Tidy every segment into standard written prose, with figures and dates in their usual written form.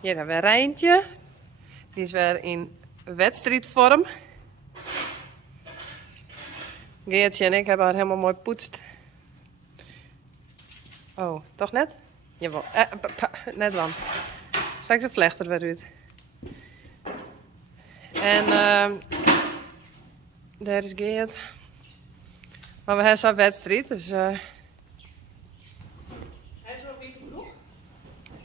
Hier hebben we Rijntje. Die is weer in wedstrijdvorm. Geertje en ik hebben haar helemaal mooi poetst. Oh, toch net? Jawel. Net dan. Straks een vlechter weer uit. En daar is Geert. Maar we hebben zo'n wedstrijd, dus... Hij is wel niet genoeg?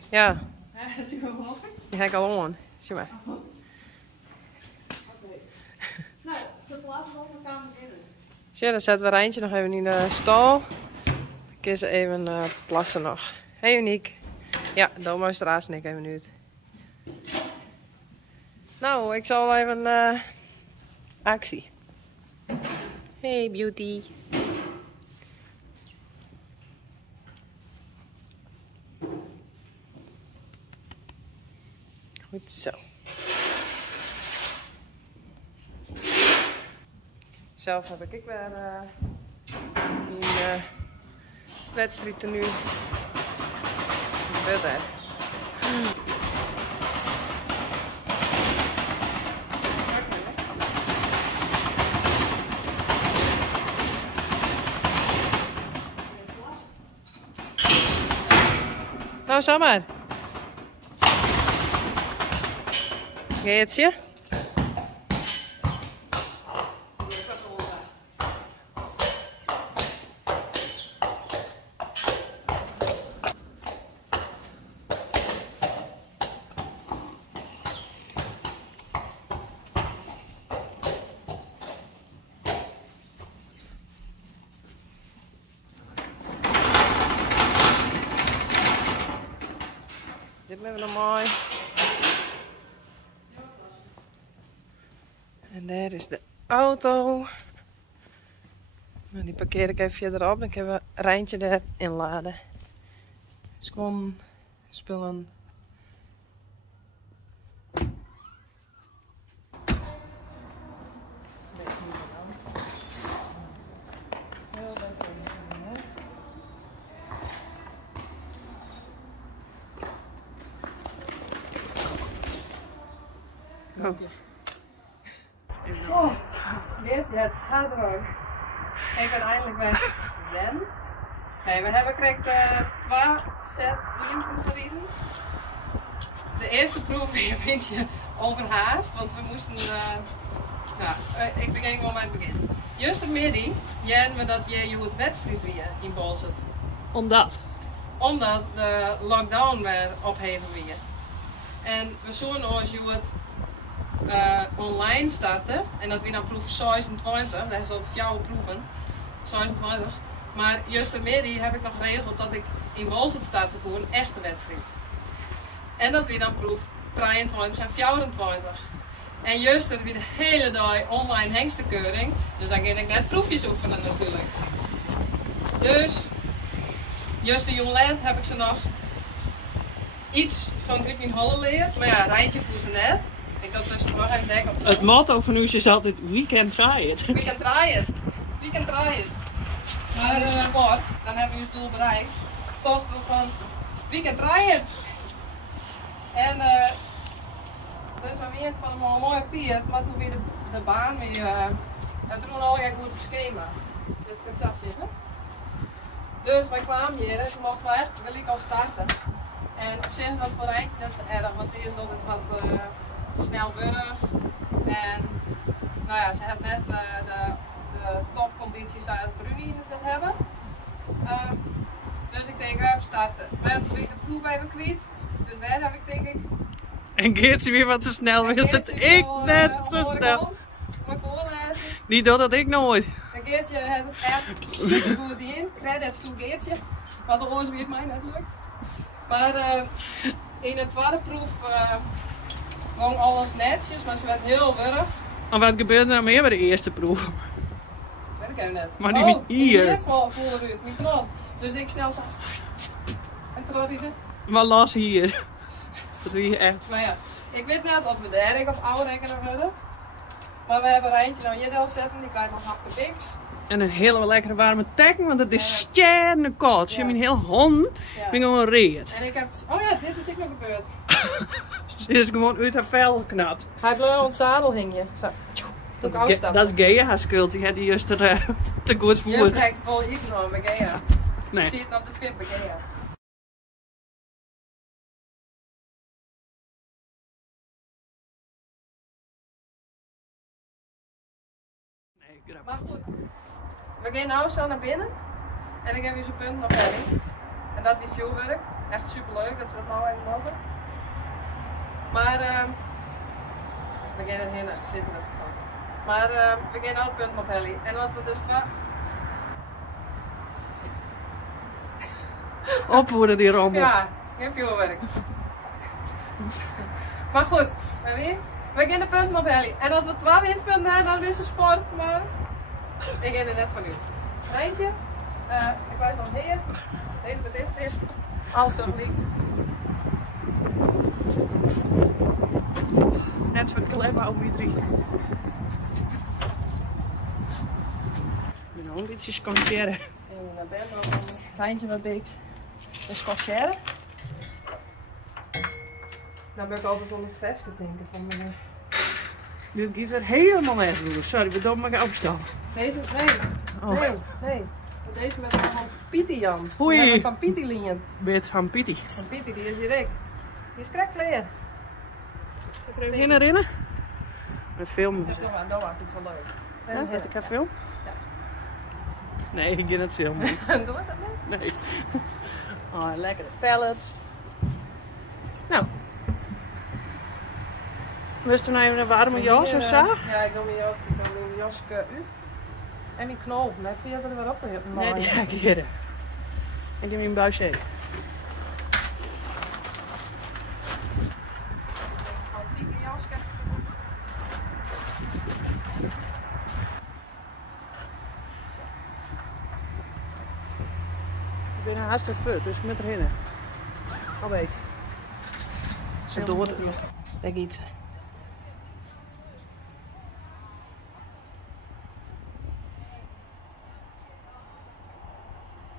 Ja. Hij is wel mogelijk. Die heb ik al aan. Zie maar. Oké. Nou, de plaats van de kamer binnen. Zie je, dan zetten we Rijntje nog even in de stal. Dan kun ze even plassen nog. Hey Uniek. Ja, Doma is er en ik even uit. Nou, ik zal even actie. Hey beauty. Goed zo. Zelf heb ik weer die wedstrijd er nu. Wat hè? Nou, zo maar. Geertje. Dit hebben we nog mooi. En daar is de auto. Nou, die parkeer ik even verderop. Dan kunnen we Rijntje erin laden. Dus kom spullen. Oh. Oh, dit het gaat eruit. Ik ben eindelijk bij Zen. Hey, we hebben gekregen 2 set proefgereden. De eerste proef was een beetje overhaast, want we moesten. Ik begin gewoon bij het begin. Gistermiddag jaren we dat je het wedstrijd weer in Bolzet. Omdat De lockdown weer opheven weer. En we zouden ons het online starten en dat we dan proef 26, dat is al 4 proeven, 26. Maar gistermiddag heb ik nog geregeld dat ik in Bolzet starten voor een echte wedstrijd. En dat we dan proef 23 en 24. En juster weer de hele dag online hengstenkeuring, dus dan ging ik net proefjes oefenen natuurlijk. Dus, juist de jonglet heb ik ze nog iets van uit mijn hollen geleerd, maar ja, Rijntje voel ze net. Ik had dus nog even denken op de het motto van ons is altijd we can try it. We can try it. We can try it. Maar dit is sport, dan hebben we ons doel bereikt. Toch van we can try it. En dus we weer van een mooi op tiert, maar toen weer de baan weer. En toen al goed op het schema. Dit kan zo zitten. Dus wij kwamen hier en toen mochten we echt wil ik al starten. En op zich is dat voor Rijntje net zo erg, want die is altijd wat snelwurrig. En nou ja, ze heeft net de topcondities uit Bruni in het hebben. Dus ik denk, we hebben starten. Maar toen ben ik de proef even kwijt. Dus daar heb ik denk ik. En Geertje weer wat te snel, wil het ik net zo snel. Niet doordat ik nooit. En Geertje heeft het echt super goed in. Credits toe Geertje. Want de oors weer mij net lukt. Maar in de tweede proef ging alles netjes, maar ze werd heel wurg. Maar wat gebeurde er nou meer bij de eerste proef? Weet ik even net. Maar niet hier. Ik vooruit, mijn knop. Dus ik snel zo. En terug. Maar las hier. Dat wil je echt. Maar ja, ik weet net of we de of oude rekener willen. Maar we hebben Rijntje nou hier zetten, die krijgt nog hapje biks. En een hele lekkere warme teken, want het is stjerne koud. Je hebt een heel hond, ben gewoon reed. En ik heb... Oh ja, dit is ook nog gebeurd. Ze is gewoon uit haar vel geknapt. Hij bleef aan het zadel hing je. Zo. Dat is Gea haar schuld, die had hij juist er te goed voerd. Juist direct vol eten bij Gea. Nee. Ik zie het op de pip bij Gea. Maar goed, we gaan nu zo naar binnen en ik heb weer zo'n punt nog verder. En dat is weer vuurwerk. Echt super leuk dat ze dat nou even mogen. Maar we gaan er heen, precies in het geval. Maar we gaan nou het punt op Helly. En wat we dus Opvoeren die rommel. Ja, geen vuurwerk. Maar goed, we gaan de punten op Helly. En als we 2 winstpunten hebben, dan is het sport. Maar ik ga er net van u. Eentje, ik wijs nog hier. Deze met deze dicht. Alles tegelijk. Net van klem over die 3. Ik ben nog een beetje sconceren. En naar bed nog een kleintje wat biks. Een sconceren. Dan ben ik altijd om het vers denken van mijn... Nu giet er helemaal net door. Sorry, we doen maar opstaan. Deze, nee. Oh. Nee. Deze met van Pietie Jan. Oei. Van Pietie Lient. Bit van Pietie. Van Pietie, die is direct. Die is krekleer. Kun je herinneren? We filmen. Dit is wel, dat vind ik zo leuk. Ja, heb ik een film? Ja. Nee, ik ga het filmen. Dat was het niet? Nee. Oh, lekkere pellets. Nou. Wist u nou even een warme jas of zo? Ja, ik wil mijn jas uit. En mijn knol, net wie had er weer op te hebben. Nee, die ga ik hier. En die heb een buisje. Antieke jas, kijk. Ik ben hartstikke fut, dus met erin. Al weet. Ze doet het. Denk iets.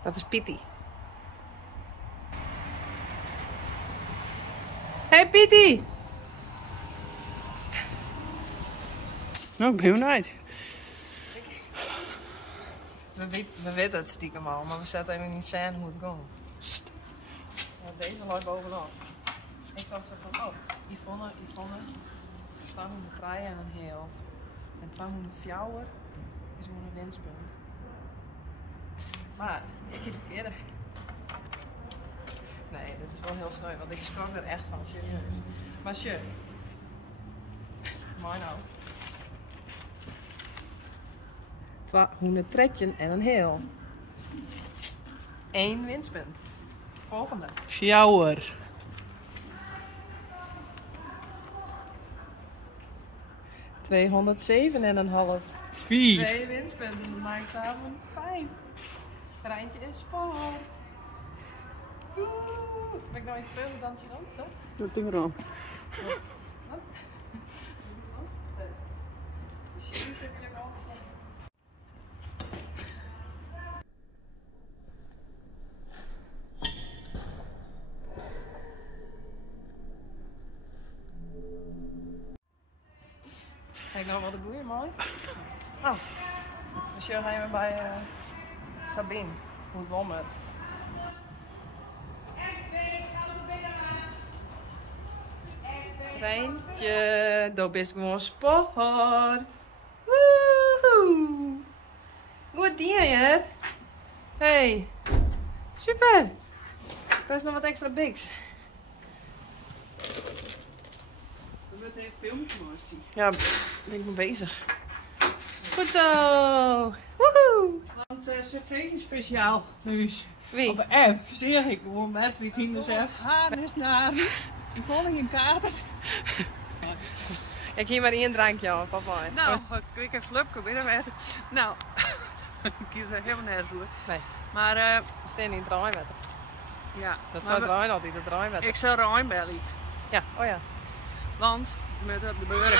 Dat is Pietie. Hey Pietie! Nou, ik ben benieuwd. We weten het stiekem al, maar we zetten even niet zijn hoe het gaat. Ja, deze loopt bovenop. Ik was er van, oh, Yvonne, 203 en een heel. En 204 is gewoon een winstpunt. Maar, ik heb de verkeerde. Nee, dit is wel heel sneu, want ik schrok er echt van, serieus. Maar je. Mooi nou. 203 en een heel. 1 winstpunt. Volgende. Sjouwer. 207 en een half. 4. 2 winstpunten, dan maak ik samen 5. Treintje is sport. Ben ik nou iets veel dansen dan? Zo? Dat doen we dan. Wat? Precies, heb je ook altijd zeggen. Kijk nou wat ik doe, mooi. Oh, dus je gaan we bij Sabine, hoe het wel met. Treintje, dat is gewoon sport. Woehoe! Goed ding, hè? Hey, super! Er is nog wat extra bigs. We moeten even filmpje maar zien. Ja, ben ik mee bezig. Goed zo! Woehoe! Want ze kregen speciaal nieuws. Wie? Op een app zie ik gewoon mensen die team dus hebben. Harnis naar die volgende in kater. Ik hier maar 1 drankje aan, papa. Nou, ik heb flupje binnen met. Nou, ik kies er helemaal nergens voor. Nee. Maar We staan in het draaien. ja, Dat maar zou draaien altijd, het draaien. ik zou Ryan bellen. Ja, oh ja. Want met de burger.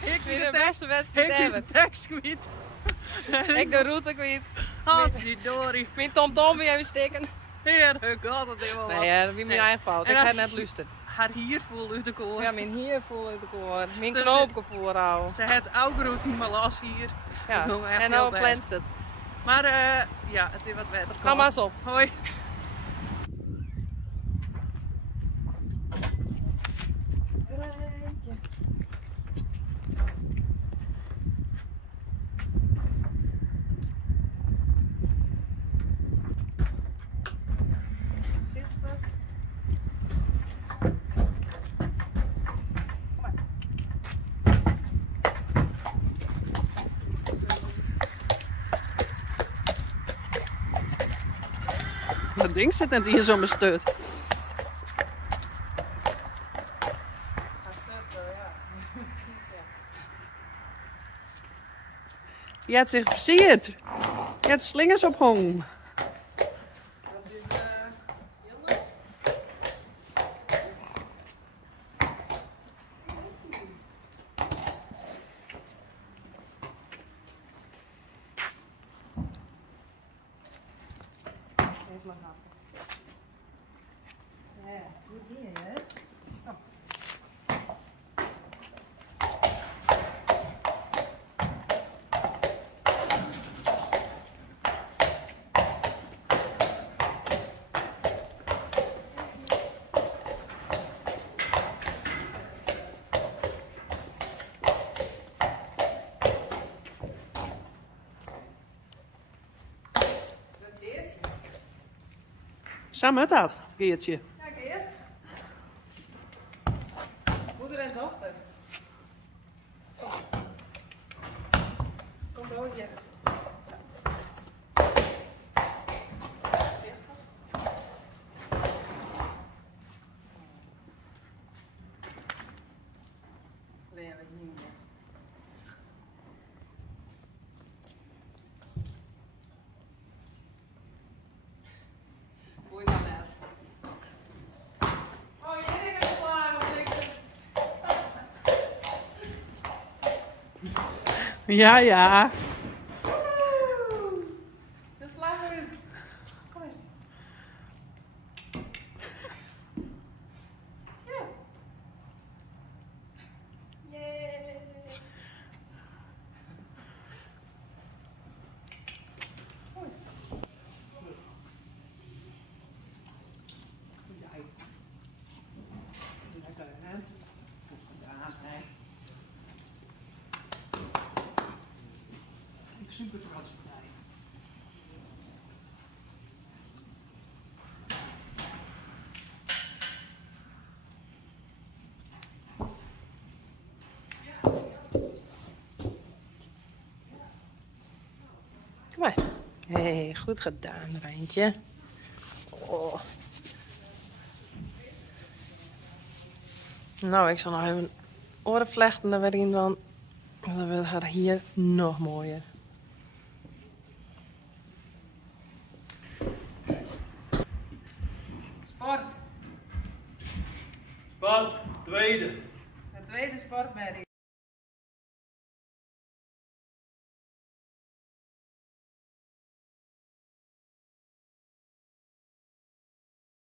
Ik Wie de beste wedstrijd heb hebben. de tekst kwijt. Ik de route kwijt. Hatsdori. Mijn tomtom weer even steken. Heer, god, dat helemaal Nee, dat is mijn eigen fout. Ik heb net luisterd. Haar hier vol uit de koor. Ja, mijn hier vol uit de koor. Mijn Dus knoopje voorhouden. Ze het oude niet meer las hier. Ja, Ik wil echt en heel nou best. plenst het. Maar ja, het is wat wetter. Ga maar eens op. Hoi. Dat ding zit net hier zo bestut. Je hebt zich versierd. Je hebt slingers op hong. Samen met dat, Geertje. Ja, Geert. Moeder en dochter. Kom door hier. Nee, wat nieuw is. Boei dan net. Oh, jij bent er klaar op deze. Ja, ja. De vlaggen. Kom eens. Ja. Yay. Kom eens. Super trots op mij. Kom maar. Hey, goed gedaan, Rijntje. Oh. Nou, ik zal nog even oren vlechten erin dan. Dan wordt haar hier nog mooier. Sport. Sport, tweede. De tweede sportmerrie.